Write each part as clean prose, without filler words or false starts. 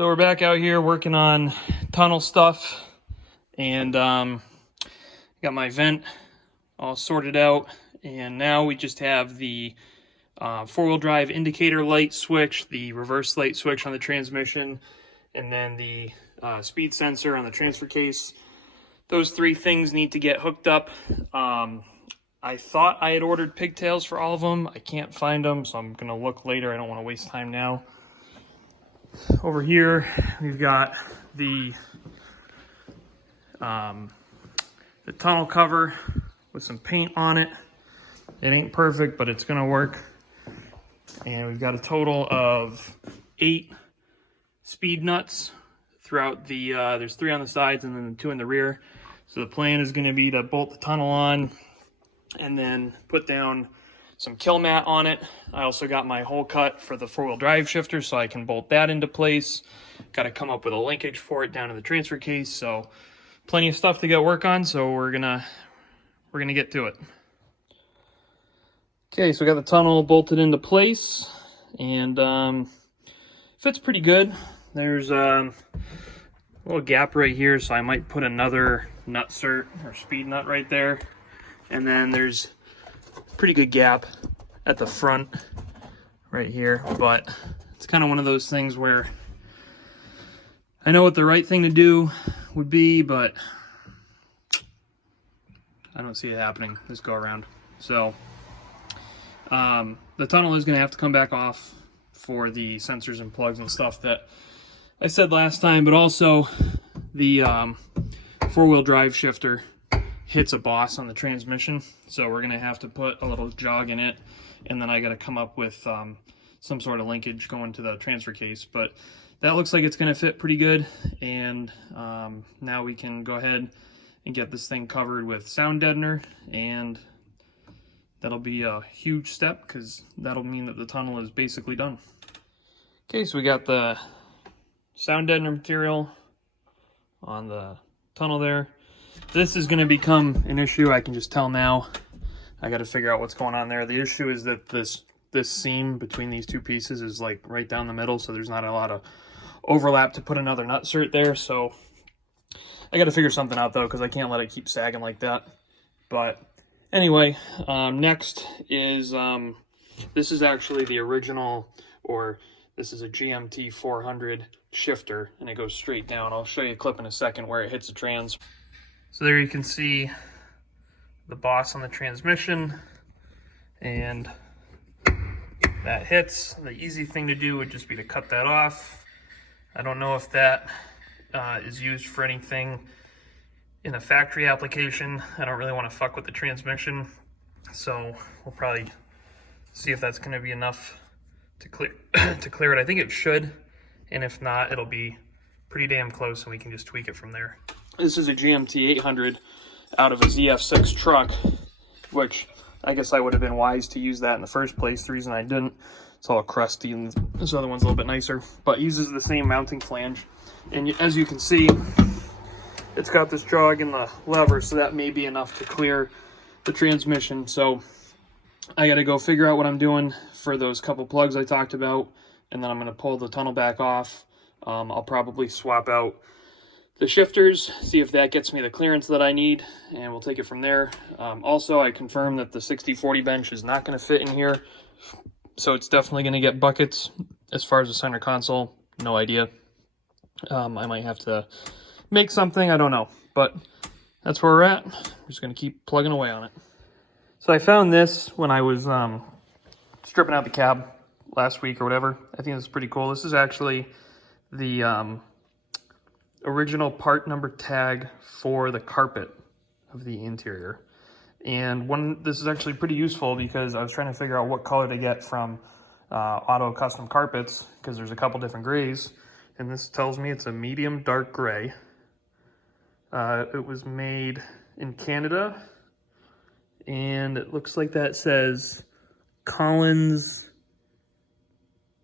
So we're back out here working on tunnel stuff, and got my vent all sorted out, and now we just have the four-wheel drive indicator light switch, the reverse light switch on the transmission, and then the speed sensor on the transfer case. Those three things need to get hooked up. I thought I had ordered pigtails for all of them. I can't find them, so I'm gonna look later. I don't want to waste time now. Over here, we've got the tunnel cover with some paint on it. It ain't perfect, but it's gonna work. And we've got a total of 8 speed nuts throughout the, there's 3 on the sides and then 2 in the rear. So the plan is gonna be to bolt the tunnel on and then put down some kill mat on it. I also got my hole cut for the four-wheel drive shifter, so I can bolt that into place. Got to come up with a linkage for it down in the transfer case. So plenty of stuff to get work on. So we're gonna get to it. Okay, so we got the tunnel bolted into place, and fits pretty good. There's a little gap right here, so I might put another nut cert or speed nut right there. And then there's pretty good gap at the front right here, but it's kind of one of those things where I know what the right thing to do would be, but I don't see it happening this go around. So the tunnel is going to have to come back off for the sensors and plugs and stuff that I said last time, but also the four-wheel drive shifter hits a boss on the transmission, so we're gonna have to put a little jog in it, and then I gotta come up with some sort of linkage going to the transfer case. But that looks like it's gonna fit pretty good, and now we can go ahead and get this thing covered with sound deadener, and that'll be a huge step because that'll mean that the tunnel is basically done. Okay, so we got the sound deadener material on the tunnel there. This is going to become an issue. I can just tell now. I got to figure out what's going on there. The issue is that this seam between these two pieces is like right down the middle, so there's not a lot of overlap to put another nut cert there. So I got to figure something out though, because I can't let it keep sagging like that. But anyway, next is this is actually the original, or this is a GMT 400 shifter, and it goes straight down. I'll show you a clip in a second where it hits the trans. So there you can see the boss on the transmission, and that hits. The easy thing to do would just be to cut that off. I don't know if that is used for anything in a factory application. I don't really want to fuck with the transmission, so we'll probably see if that's going to be enough to clear it. I think it should, and if not, it'll be pretty damn close, and we can just tweak it from there. This is a GMT 800 out of a ZF6 truck, which I guess I would have been wise to use that in the first place. The reason I didn't, it's all crusty, and this other one's a little bit nicer, but uses the same mounting flange. And as you can see, it's got this jog in the lever, so that may be enough to clear the transmission. So I got to go figure out what I'm doing for those couple plugs I talked about, and then I'm going to pull the tunnel back off. I'll probably swap out the shifters, see if that gets me the clearance that I need, and we'll take it from there. Also, I confirmed that the 60/40 bench is not going to fit in here, so it's definitely going to get buckets. As far as the center console, no idea. I might have to make something, I don't know, but that's where we're at. I'm just going to keep plugging away on it. So I found this when I was stripping out the cab last week or whatever. I think this is pretty cool. This is actually the original part number tag for the carpet of the interior. And this is actually pretty useful because I was trying to figure out what color to get from Auto Custom Carpets, because there's a couple different grays, and this tells me it's a medium dark gray. It was made in Canada, and it looks like that says Collins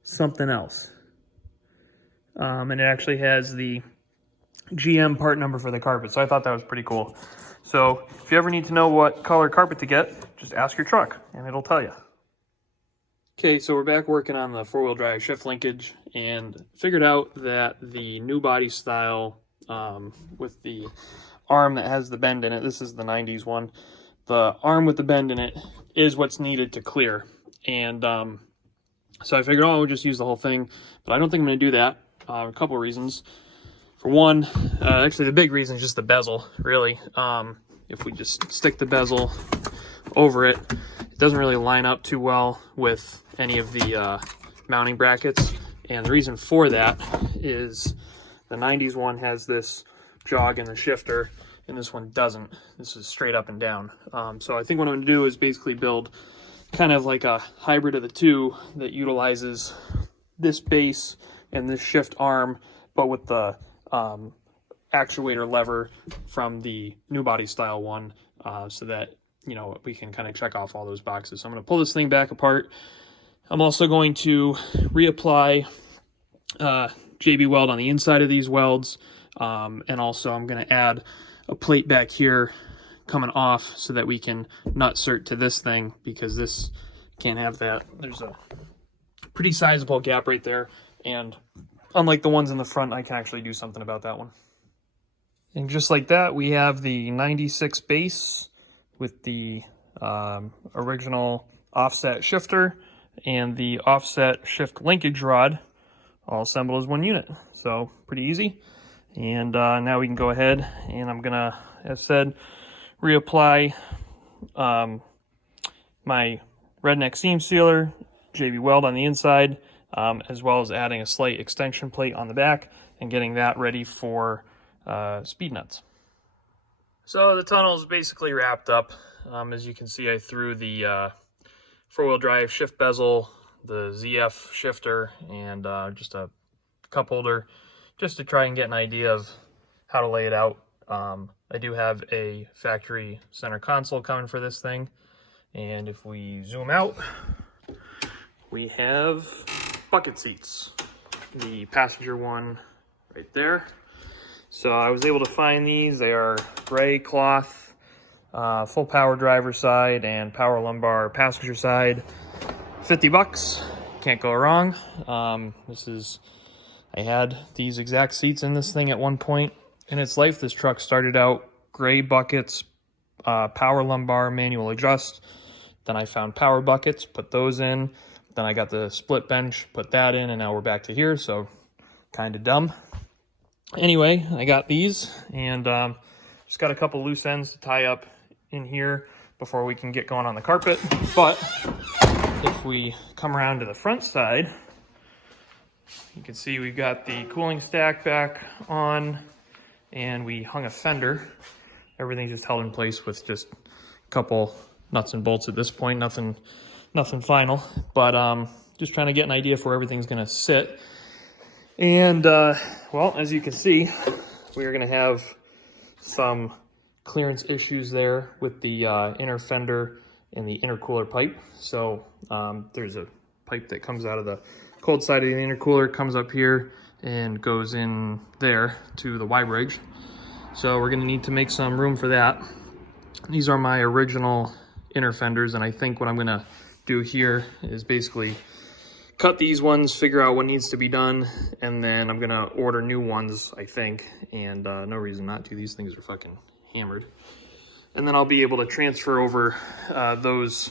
something else. And it actually has the GM part number for the carpet, so I thought that was pretty cool. So if you ever need to know what color carpet to get, just ask your truck and it'll tell you. Okay, so we're back working on the four-wheel drive shift linkage, and figured out that the new body style with the arm that has the bend in it, this is the 90s one, the arm with the bend in it is what's needed to clear. And so I figured, oh, we'll just use the whole thing, but I don't think I'm going to do that. A couple reasons. For one, actually the big reason is just the bezel, really. If we just stick the bezel over it, it doesn't really line up too well with any of the mounting brackets. And the reason for that is the 90s one has this jog in the shifter, and this one doesn't. This is straight up and down. So I think what I'm going to do is basically build kind of like a hybrid of the two that utilizes this base and this shift arm, but with the actuator lever from the new body style one, so that, you know, we can kind of check off all those boxes. So I'm going to pull this thing back apart. I'm also going to reapply JB weld on the inside of these welds, and also I'm going to add a plate back here coming off so that we can nut cert to this thing, because this can't have that. There's a pretty sizable gap right there, and unlike the ones in the front, I can actually do something about that one. And just like that, we have the 96 base with the original offset shifter and the offset shift linkage rod all assembled as one unit. So pretty easy. And now we can go ahead, and I'm gonna, as said, reapply my redneck seam sealer, JB weld on the inside, as well as adding a slight extension plate on the back and getting that ready for speed nuts. So the tunnel is basically wrapped up. As you can see, I threw the four-wheel drive shift bezel, the ZF shifter, and just a cup holder, just to try and get an idea of how to lay it out. I do have a factory center console coming for this thing, and if we zoom out, we have bucket seats. The passenger one right there. So I was able to find these. They are gray cloth, full power driver side and power lumbar passenger side. 50 bucks, can't go wrong. I had these exact seats in this thing at one point in its life. This truck started out gray buckets, power lumbar, manual adjust. Then I found power buckets, put those in. Then I got the split bench, put that in, and now we're back to here, so kind of dumb. Anyway, I got these, and just got a couple loose ends to tie up in here before we can get going on the carpet. But if we come around to the front side, you can see we've got the cooling stack back on, and we hung a fender. Everything's just held in place with just a couple nuts and bolts at this point, nothing final, but just trying to get an idea for where everything's going to sit. And well, as you can see, we are going to have some clearance issues there with the inner fender and the intercooler pipe. So there's a pipe that comes out of the cold side of the intercooler, comes up here and goes in there to the Y-bridge. So we're going to need to make some room for that. These are my original inner fenders, and I think what I'm going to do here is basically cut these ones, figure out what needs to be done, and then I'm gonna order new ones, I think, and no reason not to. These things are fucking hammered. And then I'll be able to transfer over those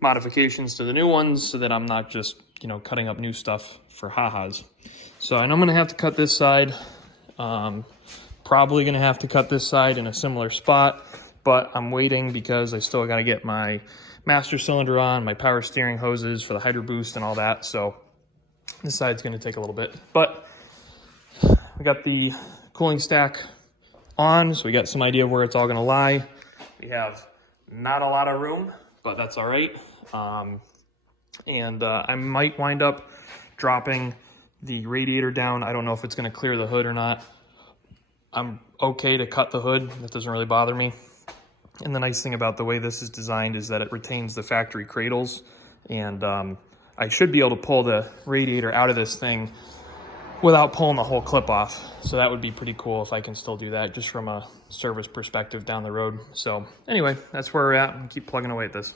modifications to the new ones so that I'm not just, you know, cutting up new stuff for ha-has. So I know I'm gonna have to cut this side. Probably gonna have to cut this side in a similar spot, but I'm waiting because I still gotta get my master cylinder on, my power steering hoses for the hydro boost and all that. So this side's going to take a little bit, but we got the cooling stack on, so we got some idea of where it's all going to lie. We have not a lot of room, but that's all right. I might wind up dropping the radiator down. I don't know if it's going to clear the hood or not. I'm okay to cut the hood. That doesn't really bother me. And the nice thing about the way this is designed is that it retains the factory cradles, and I should be able to pull the radiator out of this thing without pulling the whole clip off. So that would be pretty cool if I can still do that just from a service perspective down the road. So anyway, that's where we're at, and keep plugging away at this.